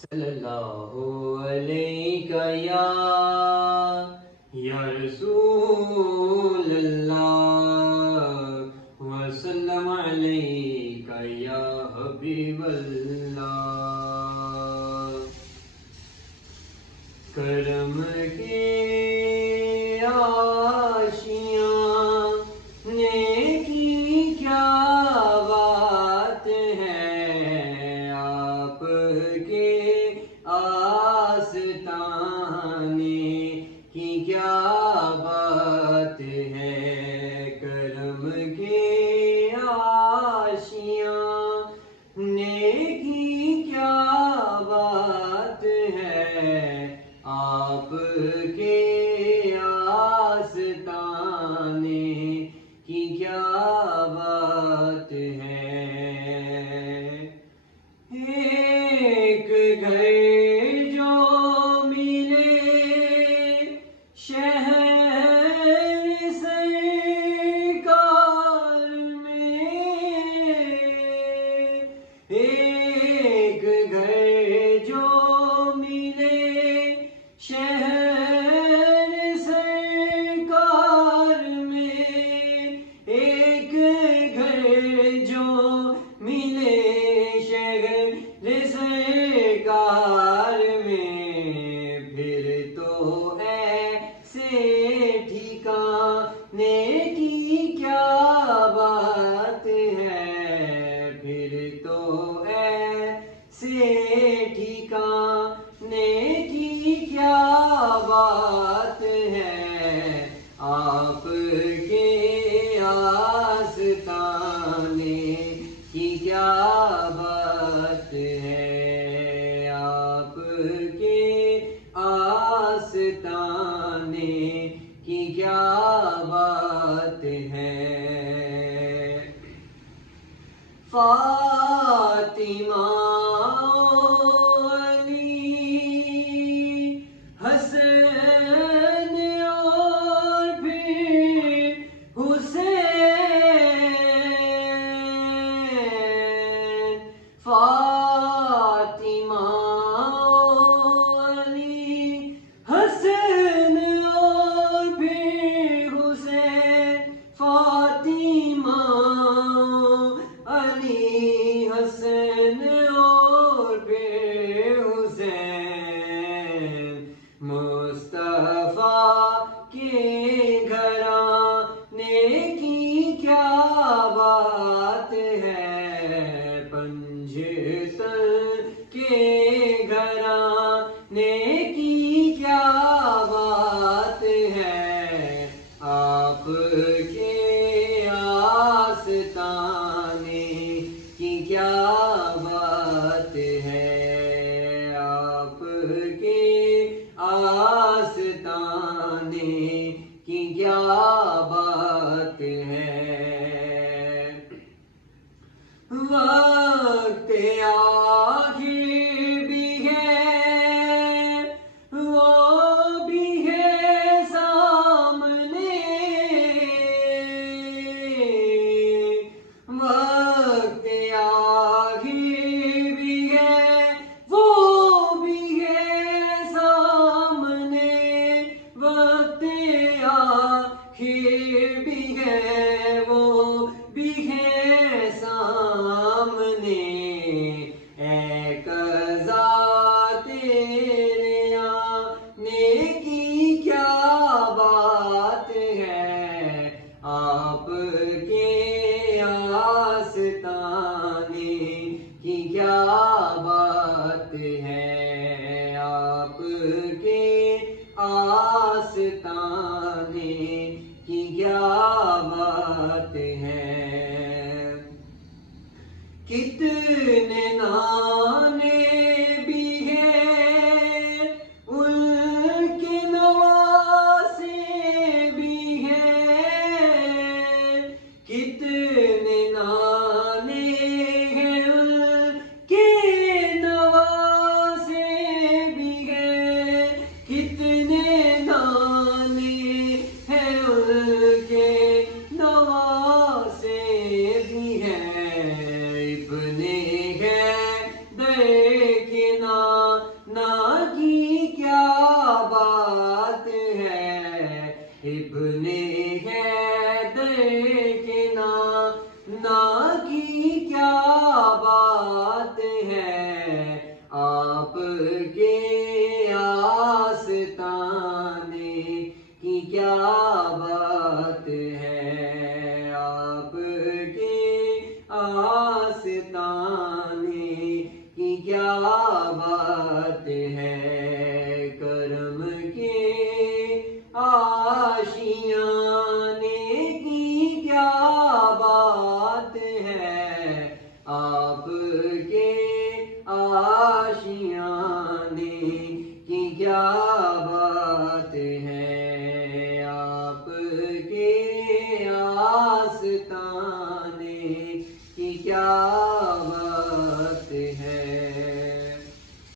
صلی اللہ علیہ یا رسول اللہ وسلم علیہ یا حبیب اللہ. کرم کے آشیاں نیکی کیا بات ہے، آپ کے آستانے کی کیا بات ہے. کرم کے آشیاں نیکی کیا بات ہے، آپ کے آستانے کی کیا بات ہے. ایک گھر جو ملے شہر سرکار میں، ایک گھر جو ملے شہر سرکار میں، ایک گھر جو ملے شہر سرکار میں، پھر تو ایسے ٹھکانے کی کیا بات ہے، پھر تو ایسے ٹھکانے کی کیا بات ہے. آپ کے آستانے کی کیا بات ہے، آپ کے آستانے کی کیا بات ہے. فاطمہ حسین اور پھر حسین، فاطمہ علی حسین اور پھر حسین، فاطمہ علی حسین اور پھر حسین. مصطفیٰ کے گھرانے کی کیا بات ہے، پنجتن کے گھرانے کی کیا بات ہے. آپ کے آستانے کی کیا بات ہے، آپ کے آستانے کی کیا بات ہے. وقت آخر بھی ہے، وہ بھی ہے سامنے، وقت آخر بھی ہے، وہ بھی ہے سامنے، وقت آخر بھی ہے، وہ بھی ہے سامنے. اے قضا تیرے آنے کی کیا بات ہے، آپ کے آستانے کی کیا بات ہے، آپ کے آستانے کی کیا بات ہے. کتنے نانے بھی ہیں، ان کے نواسے بھی ہیں، کتنے نانے ہیں، ان کے نواسے بھی ہیں، کتنے نانے ہیں، ان کے نواسے بھی ہیں. ابن کے آستانے کی کیا بات ہے، آپ کے آستانے کی کیا بات